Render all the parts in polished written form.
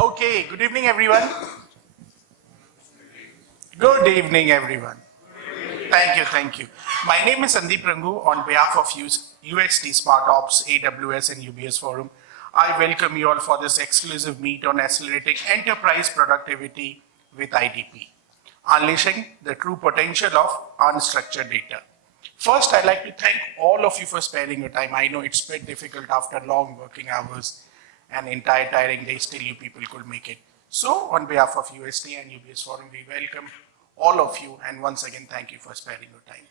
Okay, good evening everyone. Good evening everyone. Thank you. My name is 𝗨𝗵𝗃𝗃 on behalf of UST SmartOps, AWS and UBS Forum. I welcome you all for this exclusive meet on accelerating enterprise productivity with IDP, unleashing the true potential of unstructured data. First, I'd like to thank all of you for sparing your time. I know it's been difficult after long working hours and entire tiring day, still you people could make it. So, on behalf of UST and UBS Forum, we welcome all of you, and once again, thank you for sparing your time.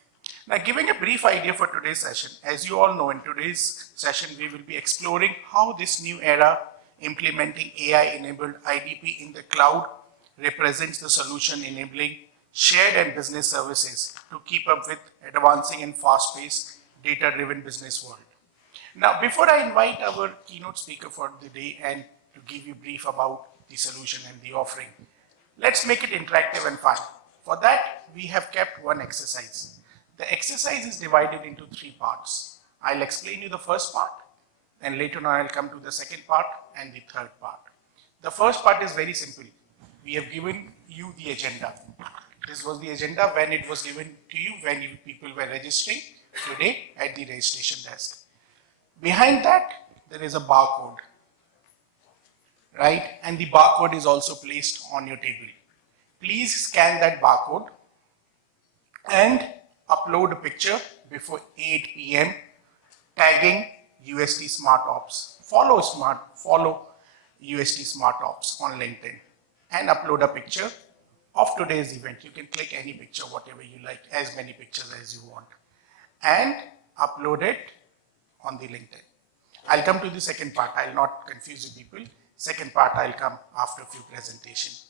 Now, giving a brief idea for today's session, as you all know, in today's session, we will be exploring how this new era implementing AI-enabled IDP in the cloud represents the solution enabling shared and business services to keep up with advancing and fast-paced data-driven business world. Now, before I invite our keynote speaker for the day and to give you a brief about the solution and the offering, let's make it interactive and fun. For that, we have kept one exercise. The exercise is divided into 3 parts. I'll explain you the first part, and later on I'll come to the second part and the third part. The first part is very simple. We have given you the agenda. This was the agenda when it was given to you when you people were registering today at the registration desk. Behind that, there is a barcode, right? And the barcode is also placed on your table. Please scan that barcode and upload a picture before 8 p.m. tagging UST SmartOps. Follow UST SmartOps on LinkedIn and upload a picture of today's event. You can click any picture, whatever you like, as many pictures as you want, and upload it on the LinkedIn. I'll come to the second part. I'll not confuse you people. Second part I'll come after a few presentations.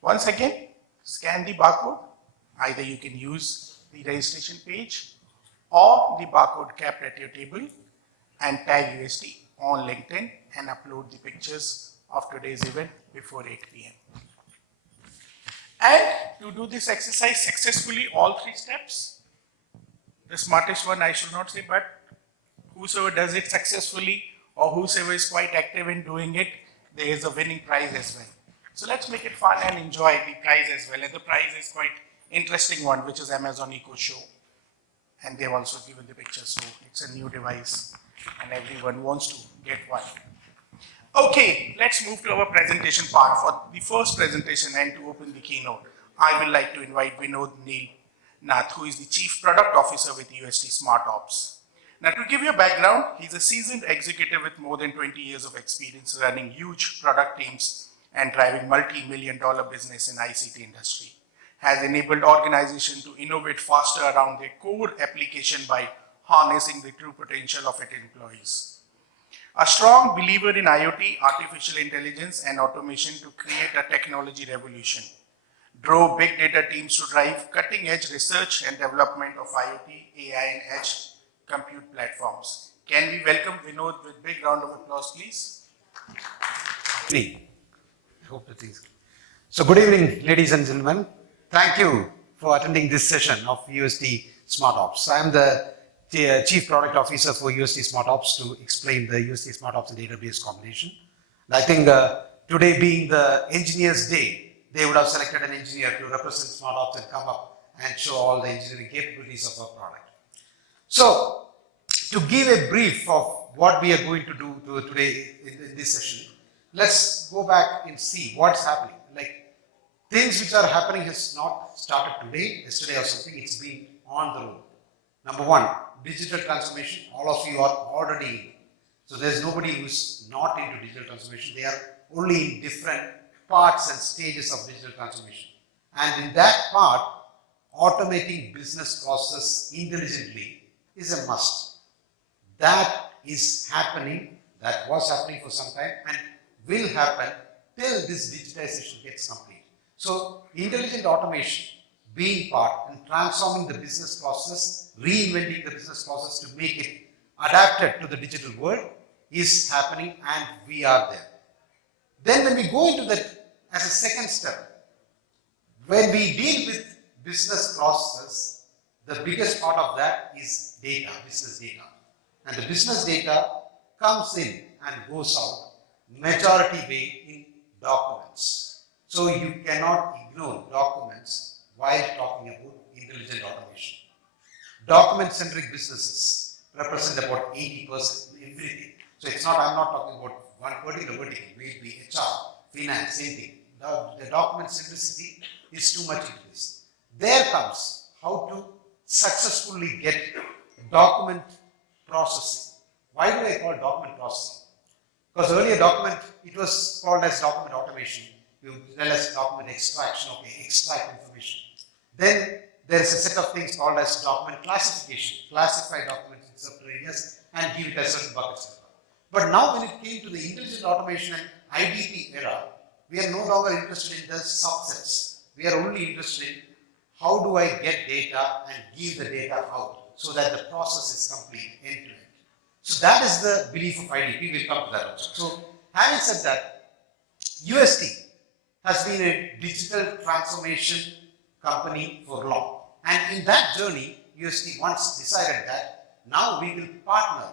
Once again, scan the barcode. Either you can use the registration page or the barcode kept at your table and tag UST on LinkedIn and upload the pictures of today's event before 8 p.m. And to do this exercise successfully, all 3 steps, the smartest one I should not say, but whosoever does it successfully or whosoever is quite active in doing it, there is a winning prize as well. So let's make it fun and enjoy the prize as well. And the prize is quite interesting one, which is Amazon Echo Show. And they've also given the picture, so it's a new device and everyone wants to get one. Okay, let's move to our presentation part. For the first presentation and to open the keynote, I would like to invite 𝗏𝗏𝗏𝗏𝗏𝗏𝗏𝗏, who is the Chief Product Officer with UST SmartOps. Now, to give you a background, he's a seasoned executive with more than 20 years of experience running huge product teams and driving multi-million-dollar business in ICT industry. Has enabled organizations to innovate faster around their core application by harnessing the true potential of its employees. A strong believer in IoT, artificial intelligence, and automation to create a technology revolution. Drove big data teams to drive cutting-edge research and development of IoT, AI, and edge compute platforms. Can we welcome Vinod with a big round of applause, please? I hope that is. So good evening, ladies and gentlemen. Thank you for attending this session of UST SmartOps. I am the Chief Product Officer for UST SmartOps to explain the UST SmartOps and database combination. And I think today being the Engineers Day, they would have selected an engineer to represent SmartOps and come up and show all the engineering capabilities of our product. So, to give a brief of what we are going to do today in this session, let's go back and see what's happening. Like, things which are happening has not started today, yesterday or something, it's been on the road. Number 1, digital transformation, all of you are already in. So there's nobody who's not into digital transformation. They are only in different parts and stages of digital transformation. And in that part, automating business process intelligently is a must. That is happening, that was happening for some time and will happen till this digitization gets complete. So intelligent automation being part and transforming the business process, reinventing the business process to make it adapted to the digital world is happening and we are there. Then when we go into that as a second step, when we deal with business processes, the biggest part of that is data, business data. And the business data comes in and goes out majority way in documents. So you cannot ignore documents while talking about intelligent automation. Document-centric businesses represent about 80% in everything. So it's not, I'm not talking about one particular vertical, may be HR, finance, same thing. The document centricity is too much into this. There comes how to successfully get document processing. Why do I call document processing? Because earlier document, it was called as document automation. You tell us document extraction, okay, extract information. Then there is a set of things called as document classification. Classify documents in certain areas and give it a certain bucket. But now when it came to the intelligent automation and IDP era, we are no longer interested in the subsets. We are only interested in how do I get data and give the data out so that the process is complete end to end. So that is the belief of IDP. We'll come to that also. So having said that, UST has been a digital transformation company for long. And in that journey, UST once decided that now we will partner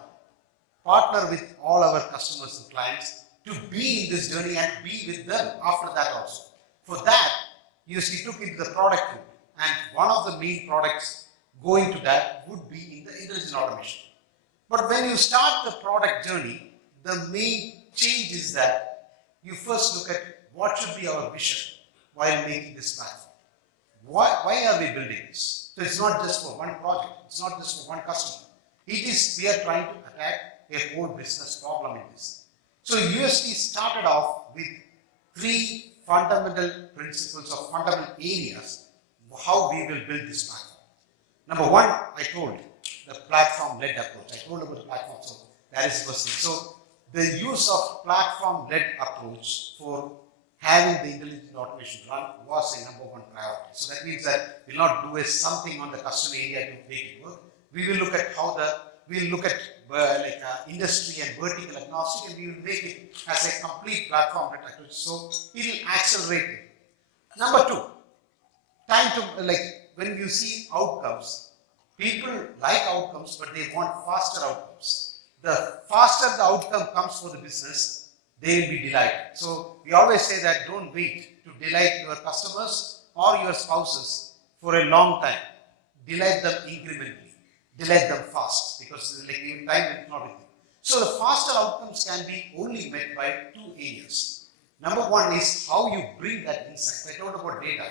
with all our customers and clients to be in this journey and be with them after that also. For that, UST took into the product group, and one of the main products going to that would be in the intelligent automation. But when you start the product journey, the main change is that you first look at what should be our vision while making this platform. Why are we building this? So it's not just for one project, it's not just for one customer. It is, we are trying to attack a whole business problem in this. So UST started off with 3 fundamental principles or fundamental areas of how we will build this platform. Number 1, I told the platform-led approach. I told about the platform, so that is the first thing. So the use of platform-led approach for having the intelligent automation run was a number 1 priority. So that means that we'll not do something on the custom area to make it work. We will look at we'll look at industry and vertical agnostic, and we will make it as a complete platform approach. So it will accelerate it. Number 2, time to, when you see outcomes, people like outcomes, but they want faster outcomes. The faster the outcome comes for the business, they will be delighted. So we always say that don't wait to delight your customers or your spouses for a long time. Delight them incrementally. Delight them fast, because even time is not with you. So the faster outcomes can be only met by 2 areas. Number 1 is how you bring that insight. I told about data.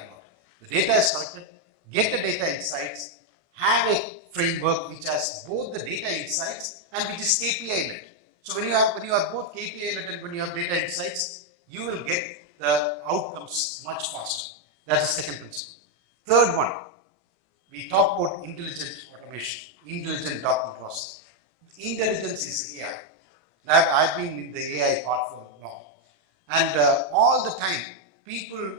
The data is collected, get the data insights, have a framework which has both the data insights and which is KPI-led. So when you are both KPI-led and when you have data insights, you will get the outcomes much faster. That's the second principle. Third one, we talk about intelligent automation, intelligent document processing. Intelligence is AI. I've been in the AI part for long. And all the time, people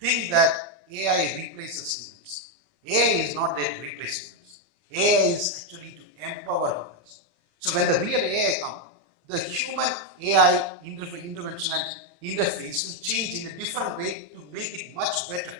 think that AI replaces humans. AI is not there to replace humans. AI is actually to empower humans. So when the real AI comes, the human AI intervention and interface will change in a different way to make it much better.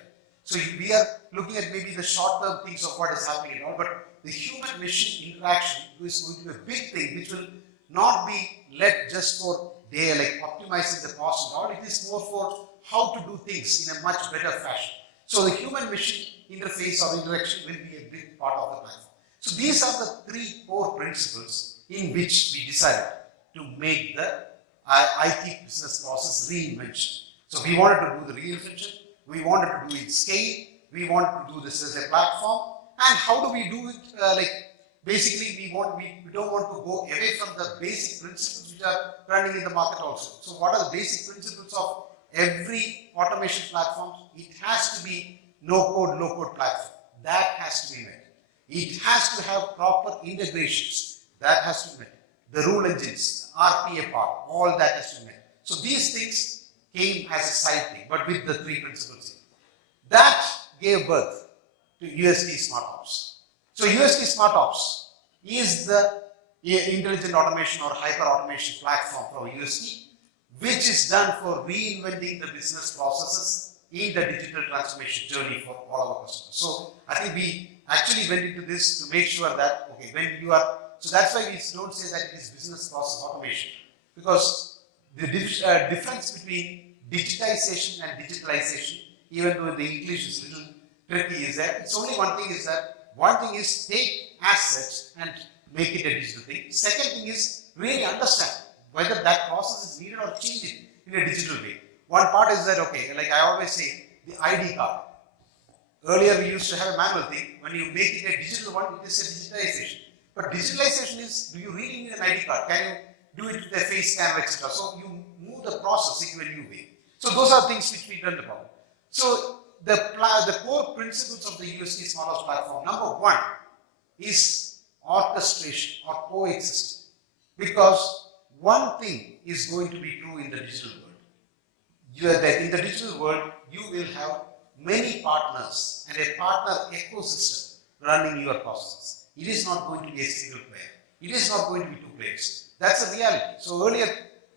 So we are looking at maybe the short-term things of what is happening and all, but the human-machine interaction is going to be a big thing, which will not be led just for optimizing the cost and all. It is more for how to do things in a much better fashion. So the human-machine interface or interaction will be a big part of the platform. So these are the 3 core principles in which we decided to make the IT business process reinvention. So we wanted to do the reinvention, we wanted to do it scale, we wanted to do this as a platform, and how do we do it? Basically, we don't want to go away from the basic principles which are running in the market also. So what are the basic principles of every automation platform? It has to be no-code, low-code platform. That has to be met. It has to have proper integrations. That has to be met. The rule engines, RPA part, all that has to be met. So these things came as a side thing, but with the 3 principles. That gave birth to UST SmartOps. So UST SmartOps is the intelligent automation or hyper automation platform for UST, which is done for reinventing the business processes in the digital transformation journey for all our customers. So I think we actually went into this to make sure that, okay, when you are, so that's why we don't say that it is business process automation, because the difference between digitization and digitalization, even though the English is a little tricky, is that it's only one thing is that one thing is take assets and make it a digital thing. Second thing is really understand whether that process is needed or change it in a digital way. One part is that, okay, like I always say, the ID card. Earlier we used to have a manual thing. When you make it a digital one, it is a digitalization. But digitalization is, do you really need an ID card? Can you do it with a face scan, etc.? So you move the process into a new way. So those are things which we done the problem. So the core principles of the USD SmartOps platform, number one is orchestration or coexistence. Because one thing is going to be true in the digital world. In the digital world, you will have many partners and a partner ecosystem running your processes. It is not going to be a single player. It is not going to be two players. That's a reality. So earlier,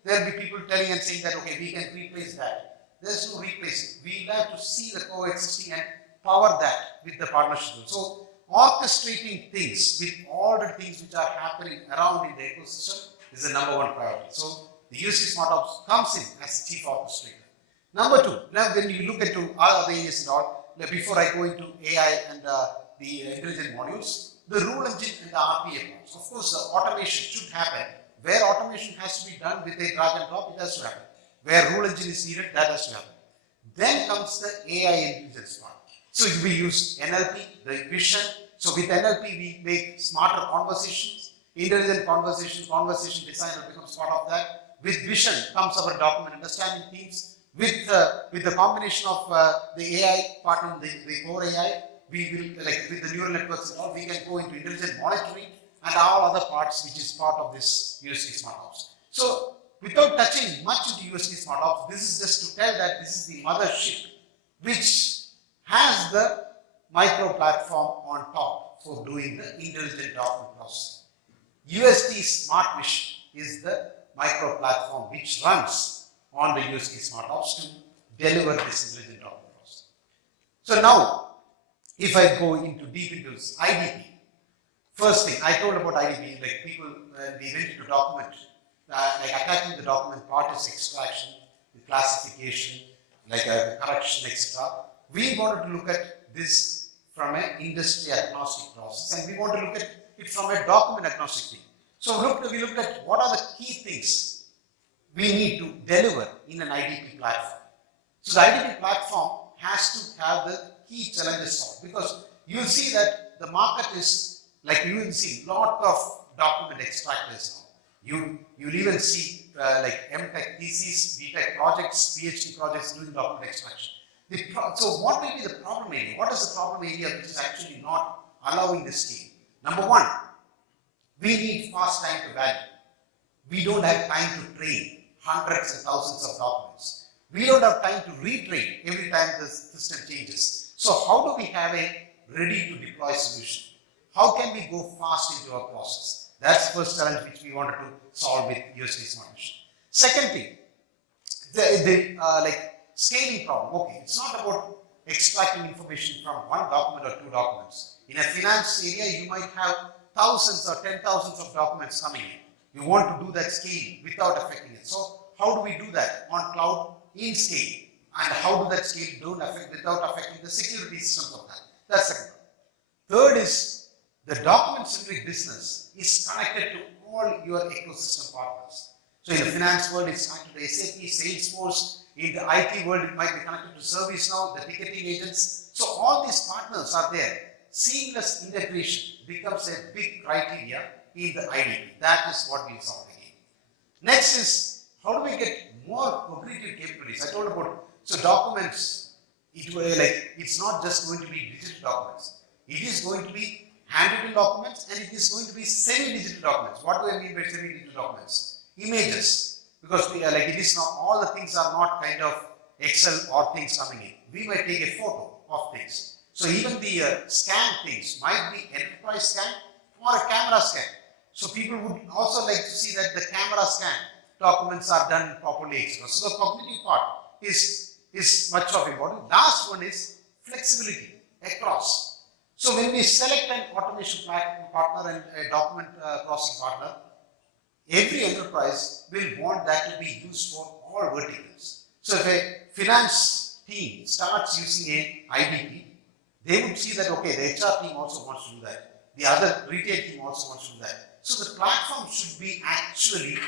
there will be people telling and saying that, okay, we can replace that. There's no replacing. We have to see the coexisting and power that with the partnership. So orchestrating things with all the things which are happening around in the ecosystem is the number one priority. So the USD SmartOps comes in as a chief orchestrator. Number two, now when you look into other areas and all, before I go into AI and the intelligent modules, the rule engine and the RPA parts. Of course, the automation should happen. Where automation has to be done with a drag and drop, it has to happen. Where rule engine is needed, that has to happen. Then comes the AI intelligence part. So we use NLP, the vision. So with NLP, we make smarter conversations, intelligent conversations, conversation design will become part of that. With vision comes our document understanding teams. With the combination of the AI part and the core AI, we will, like with the neural networks and all, we can go into intelligent monitoring and all other parts which is part of this USD SmartOps. So without touching much into USD SmartOps, this is just to tell that this is the mothership which has the micro platform on top for doing the intelligent document processing. USD Smart Vision is the micro platform which runs on the USD SmartOps to deliver this intelligent document processing. So now, if I go into deep into IDP, first thing I told about IDP, like people, we went into document, like attacking the document part is extraction, the classification, like a correction, etc. We wanted to look at this from an industry agnostic process, and we want to look at it from a document agnostic thing. So we looked at what are the key things we need to deliver in an IDP platform. So the IDP platform has to have the key challenges solved, because you'll see that the market is, like you will see lot of document extractors now. You'll even see like MTech theses, BTech projects, PhD projects doing document extraction. So what will be the problem area? What is the problem area which is actually not allowing this scale? Number one, we need fast time to value. We don't have time to train hundreds and thousands of documents. We don't have time to retrain every time the system changes. So how do we have a ready to deploy solution? How can we go fast into our process? That's the first challenge which we wanted to solve with USD Smart Vision. Second thing, like scaling problem. Okay, it's not about extracting information from one document or two documents. In a finance area, you might have thousands or 10,000s of documents coming in. You want to do that scale without affecting it. So how do we do that on cloud in scale? And how do that scale don't affect without affecting the security systems of that? That's second one. Third is the document-centric business is connected to all your ecosystem partners. So in the finance world, it's connected to SAP, Salesforce. In the IT world, it might be connected to ServiceNow, the ticketing agents. So all these partners are there. Seamless integration becomes a big criteria in the IDP. That is what we saw again. Next is, how do we get more cognitive capabilities? I told about, so documents, it's not just going to be digital documents. It is going to be handwritten documents, and it is going to be semi-digital documents. What do I mean by semi-digital documents? Images. Because it is not, all the things are not kind of Excel or things coming in. We might take a photo of things. So even the scan things might be enterprise scan or a camera scan. So people would also like to see that the camera scan documents are done properly. So the cognitive part is much of important. Last one is flexibility across. So when we select an automation partner and a document processing partner, every enterprise will want that to be used for all verticals. So if a finance team starts using a IDP, they would see that, okay, the HR team also wants to do that. The other retail team also wants to do that. So the platform should be actually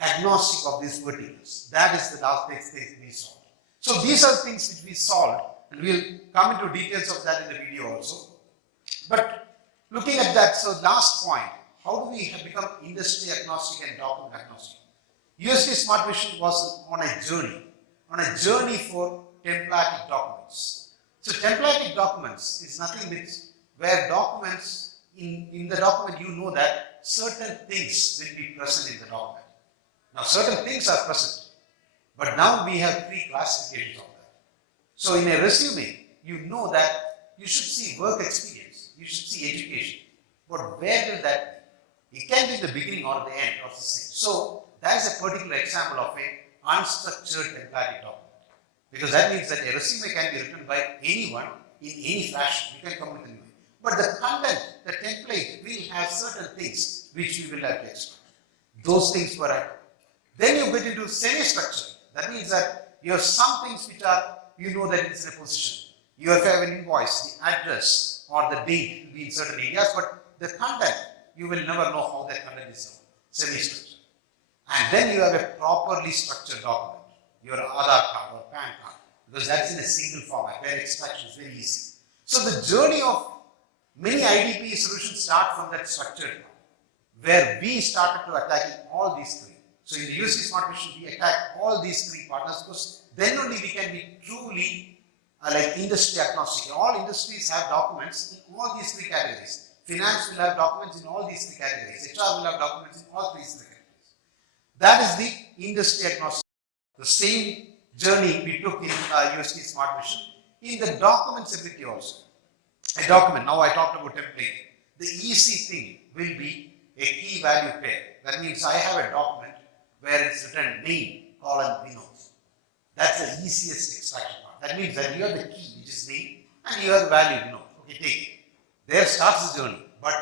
agnostic of these verticals. That is the last thing we solved. So these are things which we solved, and we'll come into details of that in the video also. But looking at that, so last point, how do we have become industry agnostic and document agnostic? USD SmartVision was on a journey for templated documents. So templated documents is nothing but where documents, in the document you know that certain things will be present in the document. Now certain things are present, but now we have three classifications of that. So in a resume, you know that you should see work experience, you should see education, but where will that be? It can be in the beginning or the end or the same. So that is a particular example of a unstructured templated document. Because that means that a resume can be written by anyone in any fashion. You can come with a new. But the content, the template will have certain things which we will have to extract. Those things were added. Then you get into semi-structured. That means that you have some things which are, you know that it's in a position. You have an invoice, the address or the date will be in certain areas, but the content, you will never know how that content is semi-structured. And then you have a properly structured document, your Aadhaar card or PAN card, because that's in a single format where extraction is very easy. So the journey of many IDP solutions start from that structured part, where we started to attacking all these three. So in the USD SmartVision, we attack all these three partners because then only we can be truly like industry agnostic. All industries have documents in all these three categories. Finance will have documents in all these three categories. HR will have documents in all these three categories. That is the industry agnostic. The same journey we took in USD SmartVision in the documentability also. A document, now I talked about template. The easy thing will be a key value pair. That means I have a document where it's written name, Vinod. That's the easiest extraction part. That means that you have the key, which is name, and you have the value, Vinod. Okay, take it. There starts the journey, but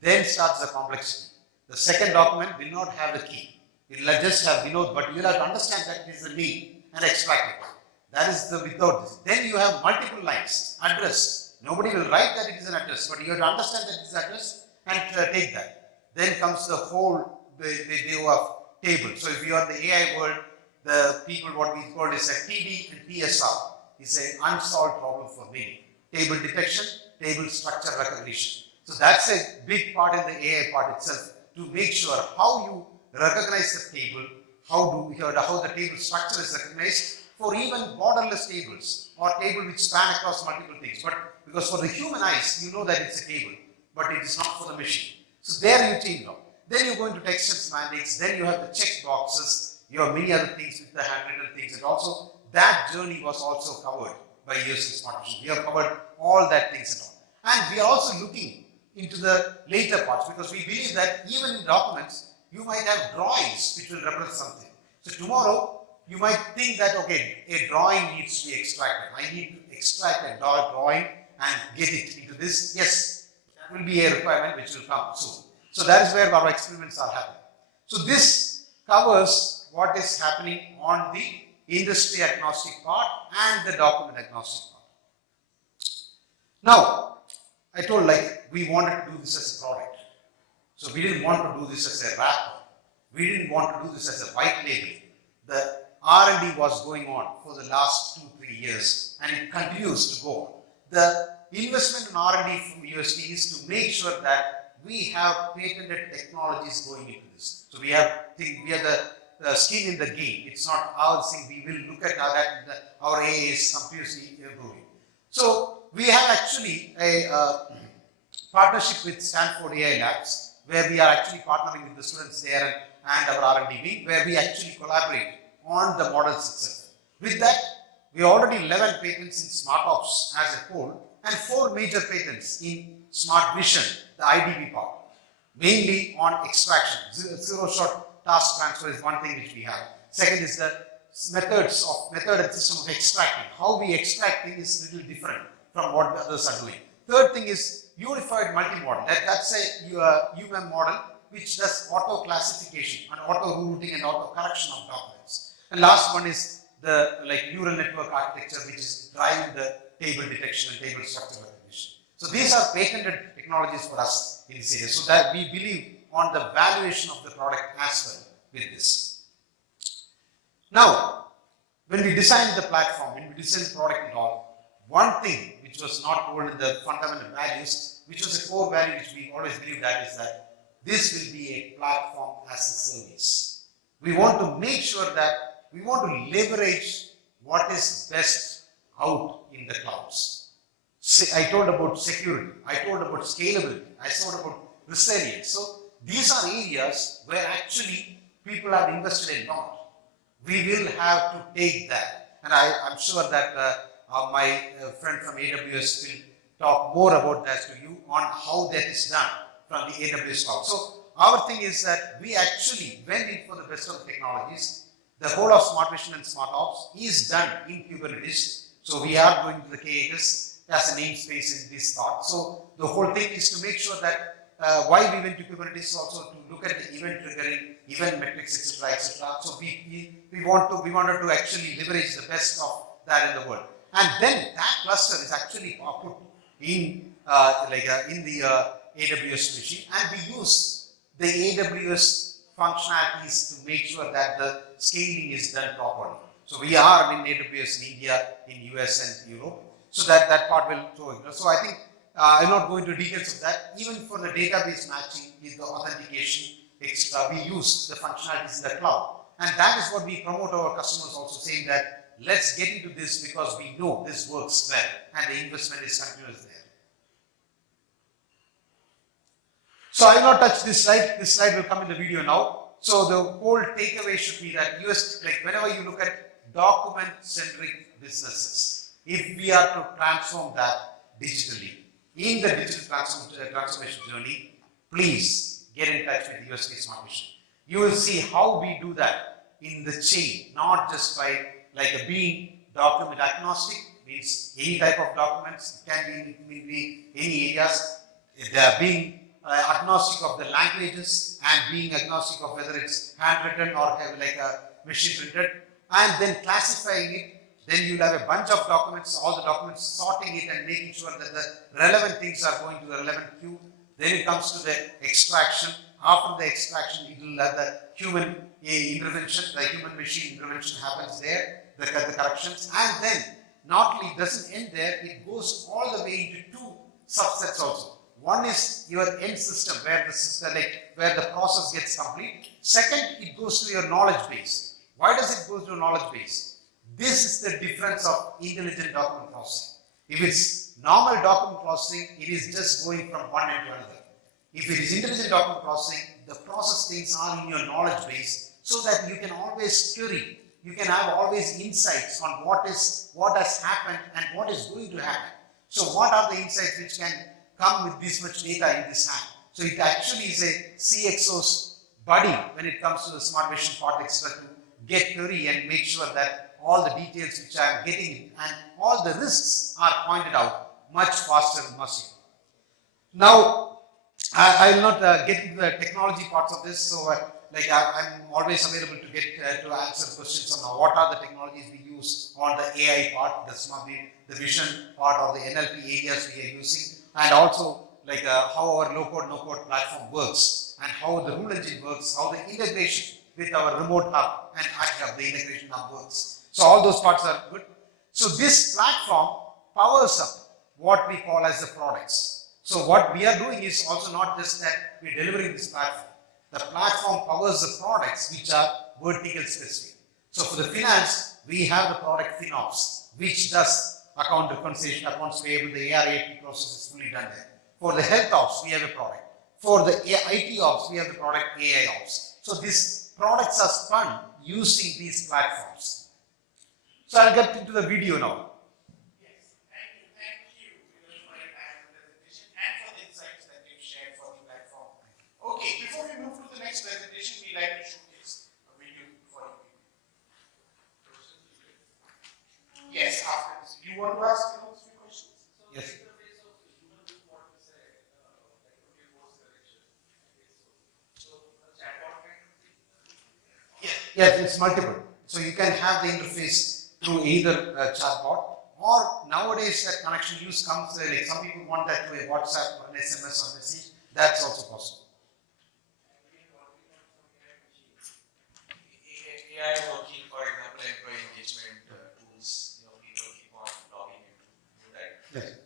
then starts the complexity. The second document will not have the key. It will just have Vinod, but you will have to understand that it is the name and extract it. That is the without this. Then you have multiple lines, address. Nobody will write that it is an address, but you have to understand that it is address and take that. Then comes the whole view of table. So if you are in the AI world, the people what we call is a TD and TSR. It's an unsolved problem for many. Table detection, table structure recognition. So that's a big part in the AI part itself to make sure how you recognize the table, how the table structure is recognized for even borderless tables or table which span across multiple things. But because for the human eyes, you know that it's a table, but it is not for the machine. So there you change now. Then you go into text and mandates, then you have the check boxes, you have many other things with the handwritten things, and also that journey was also covered by USD SmartVision. We have covered all that things and all. And we are also looking into the later parts because we believe that even in documents, you might have drawings which will represent something. So tomorrow, you might think that, okay, a drawing needs to be extracted. I need to extract a drawing and get it into this. Yes, that will be a requirement which will come soon. So that is where our experiments are happening. So this covers what is happening on the industry agnostic part and the document agnostic part. Now, I told we wanted to do this as a product. So we didn't want to do this as a wrapper. We didn't want to do this as a white label. The R&D was going on for the last 2-3 years and it continues to go on. The investment in R&D from USD is to make sure that we have patented technologies going into this. So we have the skin in the game. It's not our thing. We will look at our AI is continuously improving. So we have actually a partnership with Stanford AI Labs where we are actually partnering with the students there and our R&D wing where we actually collaborate on the models itself. With that, we already 11 patents in SmartOps as a whole and 4 major patents in SmartVision, the IDP part, mainly on extraction. Zero-shot task transfer is one thing which we have. Second is the method and system of extracting. How we extract things is a little different from what the others are doing. Third thing is unified multi-model. That's a model which does auto classification and auto routing and auto correction of documents. And last one is the neural network architecture which is driving the table detection and table structure recognition. So these are patented technologies for us in this area. So that we believe on the valuation of the product as well with this. Now, when we designed the platform, when we designed the product and all, one thing which was not told in the fundamental values, which was a core value which we always believed that is that this will be a platform as a service. We want to make sure that we want to leverage what is best out in the clouds. I told about security, I told about scalability, I told about resilience. So these are areas where actually people have invested a lot. We will have to take that. And I'm sure that my friend from AWS will talk more about that to you on how that is done from the AWS cloud. So our thing is that we actually went in for the best of the technologies. The whole of Smart Vision and SmartOps is done in Kubernetes. So we are going to the K8s as a namespace in this thought. So the whole thing is to make sure that why we went to Kubernetes also to look at the event triggering, event metrics, etc., etc. So we wanted to actually leverage the best of that in the world. And then that cluster is actually put in in the AWS machine, and we use the AWS functionalities to make sure that the scaling is done properly. So we are in AWS in India, in US and Europe. So that part will show. So I think I'm not going into details of that. Even for the database matching with the authentication, etc., we use the functionalities in the cloud. And that is what we promote our customers also, saying that let's get into this because we know this works well and the investment is continuous there. So I will not touch this slide. This slide will come in the video now. So the whole takeaway should be that whenever you look at document-centric businesses, if we are to transform that digitally, in the digital transformation journey, please get in touch with UST Smart Vision. You will see how we do that in the chain, not just by being document agnostic, means any type of documents, it can be any areas, being agnostic of the languages and being agnostic of whether it's handwritten or have a machine printed, and then classifying it. Then you'll have a bunch of documents, all the documents, sorting it and making sure that the relevant things are going to the relevant queue. Then it comes to the extraction. After the extraction, it will have the human intervention, the human machine intervention happens there, the corrections. And then, not only doesn't end there, it goes all the way into two subsets also. One is your end system, where the system, where the process gets complete. Second, it goes to your knowledge base. Why does it go to knowledge base? This is the difference of intelligent document processing. If it's normal document processing, it is just going from one end to another. If it is intelligent document processing, the process things are in your knowledge base so that you can always query. You can have always insights on what has happened and what is going to happen. So what are the insights which can come with this much data in this hand? So it actually is a CXO's buddy when it comes to the Smart Vision part extra to get query and make sure that all the details which I am getting and all the risks are pointed out much faster and massive. Now, I will not get into the technology parts of this. So, I'm always available to get to answer questions on what are the technologies we use on the AI part, the vision part, or the NLP areas we are using, and also how our low-code, no-code platform works, and how the rule engine works, how the integration with our remote hub and hub, the integration hub works. So all those parts are good. So this platform powers up what we call as the products. So what we are doing is also not just that we're delivering this platform. The platform powers the products which are vertical specific. So for the finance, we have the product FinOps, which does account reconciliation, accounts payable, the AR/AP process is fully done there. For the health ops, we have a product. For the IT ops, we have the product AI ops. So these products are spun using these platforms. So I'll get into the video now. Yes, thank you for your time and presentation and for the insights that you've shared for the platform. Okay, before we move to the next presentation, we like to showcase a video for you. Yes, after this. You want to ask a few questions? Yes. Yes, it's multiple. So you can have the interface through either chatbot or nowadays that connection use comes like some people want that through a WhatsApp or an SMS or message. That's also possible. AI working, for example, employee engagement tools, people keep on logging into that. Yes.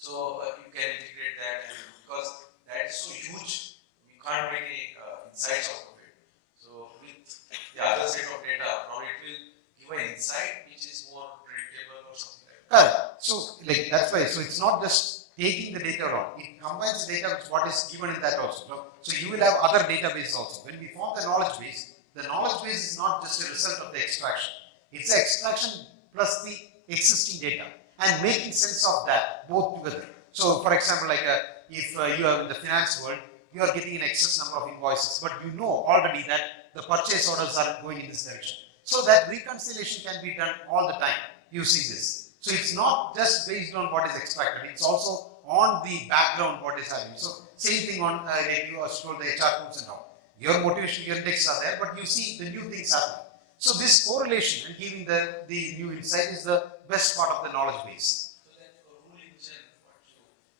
So you can integrate that, and because that is so huge, we can't make any insights out of it. So with the other set of data, probably it will give an insight which is more predictable or something like that. Correct. So like that's why. So it's not just taking the data wrong. It combines the data with what is given in that also. So you will have other databases also. When we form the knowledge base, the knowledge base is not just a result of the extraction. It's the extraction plus the existing data and making sense of that both together. So for example, like if you are in the finance world, you are getting an excess number of invoices, but you know already that the purchase orders are going in this direction. So that reconciliation can be done all the time using this. So it's not just based on what is extracted, it's also on the background what is happening. So same thing on like you have told the HR tools and all. Your motivation, your index are there, but you see the new things happening. So this correlation and giving the new insight is the best part of the knowledge base. So that rule engine,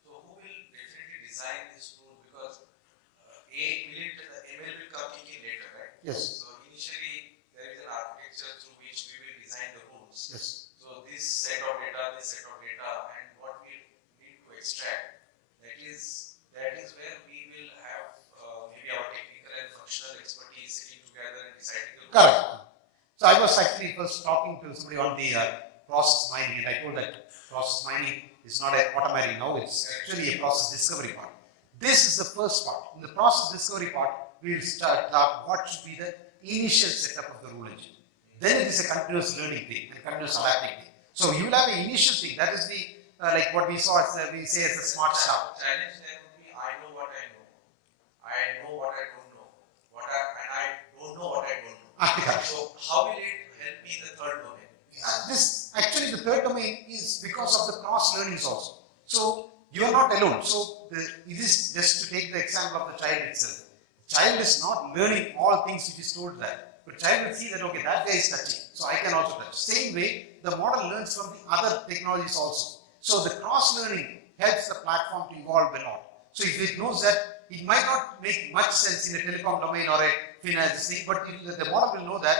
so who will definitely design this rule? Because the ML will come kicking later, right? Yes. So initially there is an architecture through which we will design the rules. Yes. So this set of data, and what we need to extract, that is where we will have maybe our technical and functional expertise sitting together and deciding the rules. Correct. So I was actually first talking to somebody on the process mining, and I told that process mining is not an automatic now, it's actually a process discovery part. This is the first part. In the process discovery part, we will start what should be the initial setup of the rule engine. Then it is a continuous learning thing and continuous adapting thing. So you will have an initial thing. That is the like what we saw as we say as the smart start. The challenge there would be I know what I know. I know what I don't know. And I don't know what I don't know. So how will it help me in the third domain? This actually the third domain is because of the cross learnings also. So you are not alone. So it is just to take the example of the child itself. Child is not learning all things which is told there. But child will see that okay, that guy is touching, so I can also touch. Same way, the model learns from the other technologies also. So the cross learning helps the platform to evolve a lot. So if it knows that it might not make much sense in a telecom domain or a finance thing, but the model will know that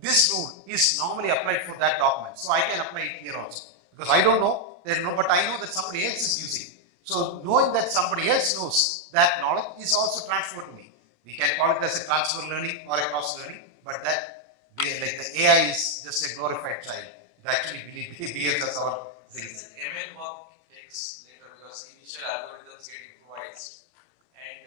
this rule is normally applied for that document. So I can apply it here also. Because I don't know, but I know that somebody else is using. So knowing that somebody else knows that knowledge is also transferred to me. We can call it as a transfer learning or a cross learning, but that like the AI is just a glorified child. It actually behaves as our thing. ML work takes later because initial algorithms get improvised and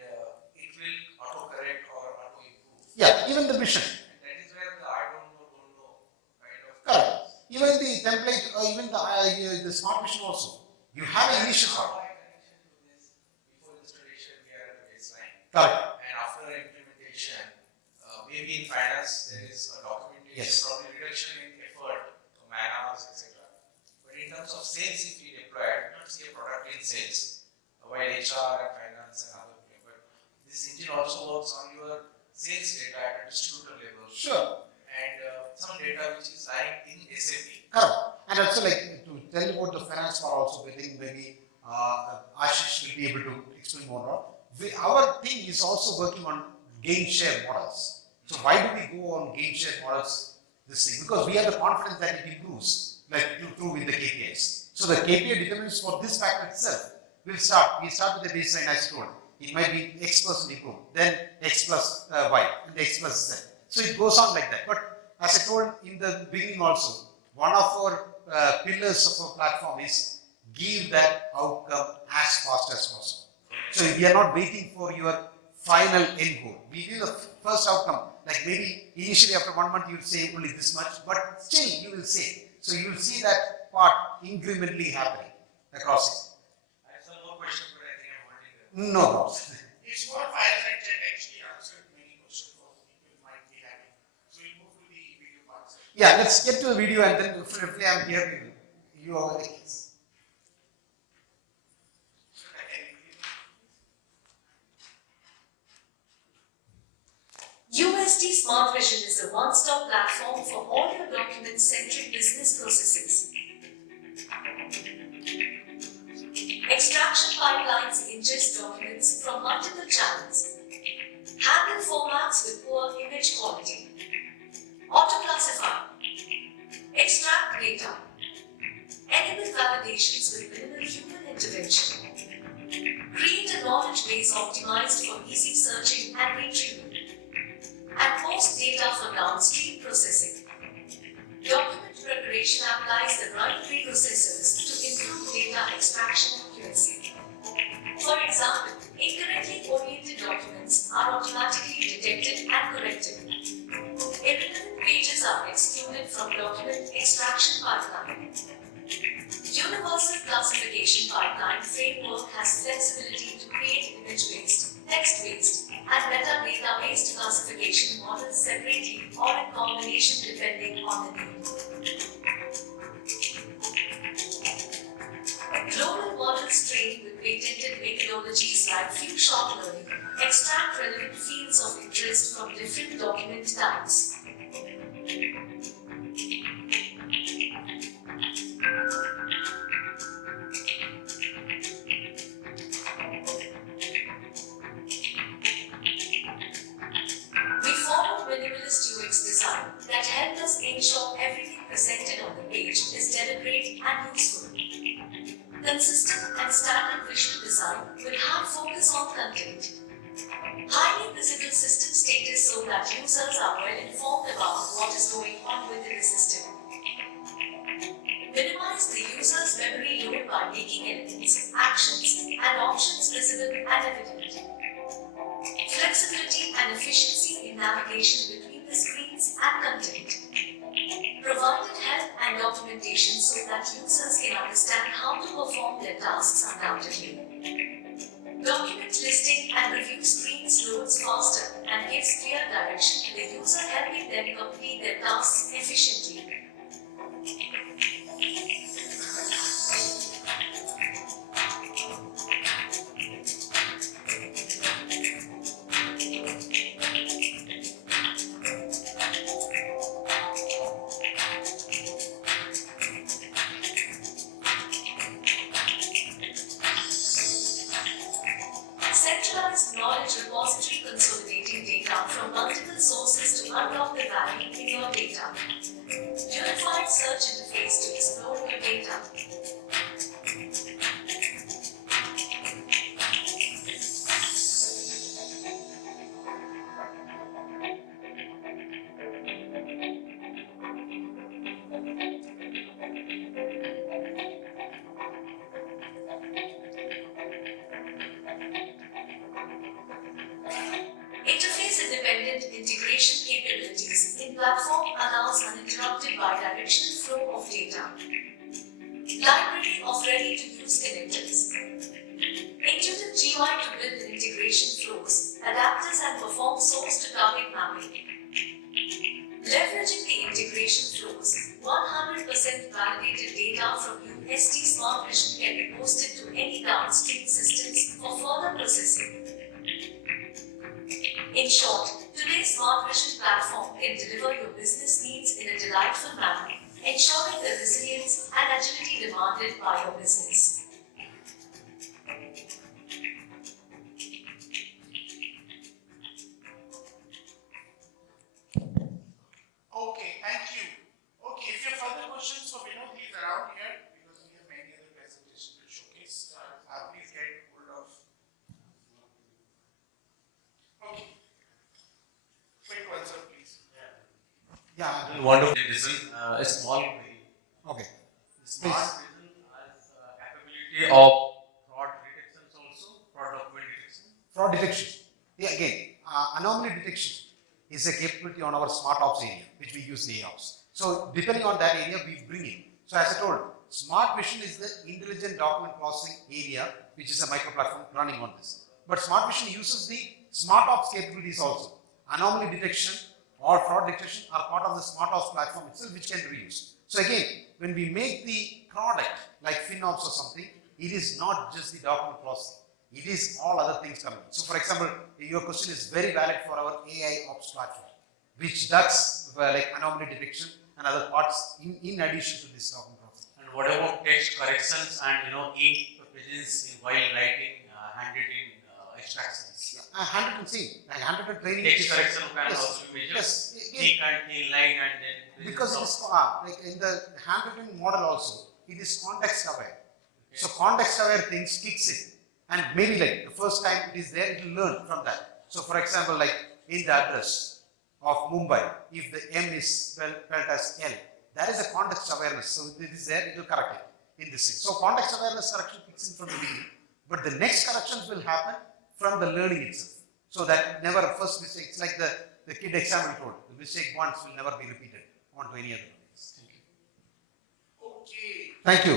it will auto-correct or auto-improve. Yeah, even the mission. And that is where the I don't know kind of. Correct. Even the template, even the smart mission also. You have an initial part. Before installation, we are at the baseline. Correct. And after implementation, maybe in finance there is a documentation, Yes. probably reduction in effort, man hours, etc. But in terms of sales, if we deploy, I do not see a product in sales, while HR and finance and other things. But this engine also works on your sales data at a distributor level. Sure. And some data which is lying in SAP. Correct. And also like to tell you about the finance part also, I think maybe Ashish will be able to explain more. Our team is also working on gain share models. So why do we go on gain share models this thing? Because we have the confidence that it improves, like through with the KPIs. So the KPI determines for this factor itself. We start with the baseline as told. It might be X% improved, then X plus Y, and X plus Z. So it goes on like that. But as I told in the beginning also, one of our pillars of our platform is give that outcome as fast as possible. So we are not waiting for your final end goal. We give the first outcome. Like maybe initially after 1 month you will say only this much, but still you will say. So you will see that part incrementally happening across it. I have some more questions, but I think I'm holding them. No problem. It's more fireside chat actually answered many questions for people might be having. So we'll move to the video part. Yeah, let's get to the video and then if I'm here, you are the keys. USD Smart Vision is a one-stop platform for all your document-centric business processes. Extraction pipelines ingest documents from multiple channels. Handle formats with poor image quality. Auto-classify. Extract data. Enable validations with minimal human intervention. Create a knowledge base optimized for easy searching and retrieval. And post data for downstream processing. Document preparation applies the right preprocessors to improve data extraction accuracy. For example, incorrectly oriented documents are automatically detected and corrected. Irrelevant pages are excluded from document extraction pipeline. Universal Classification Pipeline Framework has flexibility to create image-based, text-based, and metadata-based classification models separately or in combination depending on the need. Global models trained with patented methodologies like few-shot learning extract relevant fields of interest from different document types. Minimalist UX design that helps us ensure everything presented on the page is deliberate and useful. Consistent and standard visual design with high focus on content. Highly visible system status so that users are well informed about what is going on within the system. Minimize the user's memory load by making elements, actions, and options visible and evident. Flexibility and efficiency in navigation between the screens and content. Provided help and documentation so that users can understand how to perform their tasks undoubtedly. Document listing and review screens loads faster and gives clear direction to the user, helping them complete their tasks efficiently. Centralized knowledge repository consolidating data from multiple sources to unlock the value in your data. Unified search interface to explore your data. Interface-independent integration capabilities in platform allows uninterrupted bidirectional flow of data. Library of ready-to-use connectors. Intuitive GUI to build integration flows, adapters and perform source-to-target mapping. Leveraging the integration flows, 100% validated data from USD Smart Vision can be posted to any downstream systems for further processing. In short, today's Smart Vision platform can deliver your business needs in a delightful manner, ensuring the resilience and agility demanded by your business. Okay, thank you. Okay, if you have further questions for Vinod, he's around here because we have many other presentations to showcase. Please get hold of. Okay. Quick answer, please. Yeah. Wonderful design, a small query. Okay. Smart Vision has capability of fraud detections also, fraud document detection. Fraud detection. Yeah, again, anomaly detection is a capability on our SmartOps area, which we use in AOps. So depending on that area, we bring in. So as I told, Smart Vision is the intelligent document processing area, which is a micro platform running on this. But Smart Vision uses the SmartOps capabilities also. Anomaly detection or fraud detection are part of the SmartOps platform itself, which can be reused. So again, when we make the product like FinOps or something, it is not just the document processing. It is all other things coming. So for example, your question is very valid for our AI ops platform, which does like anomaly detection and other parts in addition to this talking process. And what about text corrections and ink presence while writing handwritten extractions? Handwritten, see, like handwritten training. Text correction can Yes, also be measured. yes, Tick and tail line and then because it is like in the handwritten model also, it is context aware. Okay. So context aware things kicks in, and maybe like the first time it is there, it will learn from that. So for example, like in the address of Mumbai, if the M is spelled as L, there is a context awareness. So it is there, it will correct it in this thing. So context awareness correction kicks in from the beginning, but the next corrections will happen from the learning itself. So that never first mistake, it's like the kid example told, the mistake once will never be repeated onto any other. Okay. Thank you.